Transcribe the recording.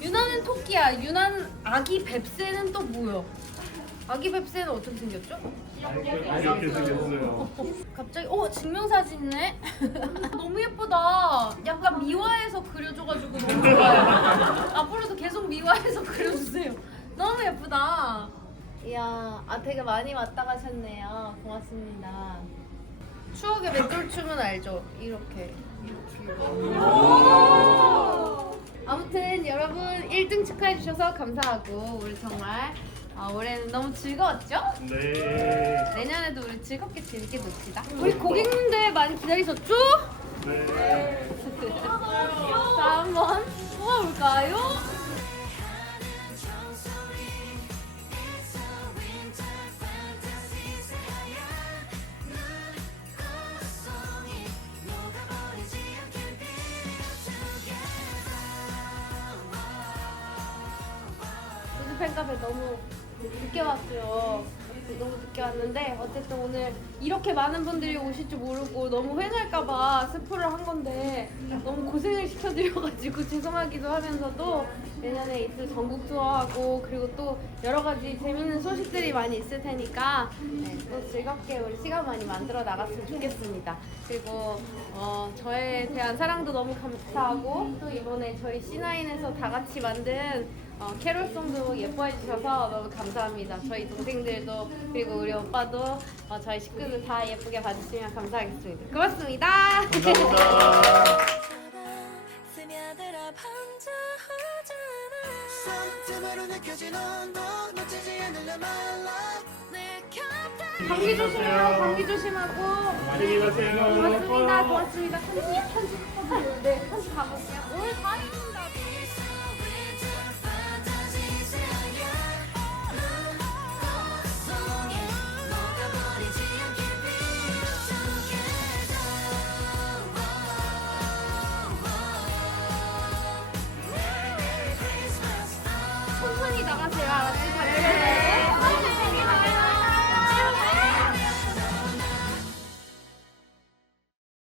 유나는 토끼야. 유나는 아기 뱁새는 또 뭐야? 아기 뱁새는 어떻게 생겼죠? 이렇게 생겼어요. 갑자기 어 증명사진네? 너무 예쁘다. 약간 미화해서 그려줘가지고 너무 좋아요. 앞으로도 계속 미화해서 그려주세요. 너무 예쁘다. 이야 아 되게 많이 왔다 가셨네요. 고맙습니다. 추억의 맷돌 춤은 알죠? 이렇게. 이렇게 아무튼 여러분 1등 축하해 주셔서 감사하고 우리 정말 아, 올해는 너무 즐거웠죠? 네. 내년에도 우리 즐겁게 재밌게 놉시다. 우리 고객님들 많이 기다리셨죠? 네. 자, 한번 뽑아볼까요? 팬 카페 너무 늦게 왔어요. 너무 늦게 왔는데 어쨌든 오늘 이렇게 많은 분들이 오실 줄 모르고 너무 회갈까봐 스포를 한 건데 너무 고생을 시켜드려가지고 죄송하기도 하면서도 내년에 있을 전국 투어하고 그리고 또 여러 가지 재밌는 소식들이 많이 있을 테니까 네, 또 즐겁게 우리 시간 많이 만들어 나갔으면 좋겠습니다. 그리고 어, 저에 대한 사랑도 너무 감사하고 또 이번에 저희 C9에서 다 같이 만든 어, 캐롤송도 예뻐해 주셔서 너무 감사합니다. 저희 동생들도 그리고 우리 오빠도 어, 저희 식구들 다 예쁘게 봐주시면 감사하겠습니다. 고맙습니다. 감사합니다. 스며들어 번져오잖아 틈으로 느껴진 온도 놓치지 않을래 my love 내 곁에 감기 조심하고 감기 조심하고 안녕히 가세요. 고맙습니다. 고맙습니다. 비추게도 Merry Christmas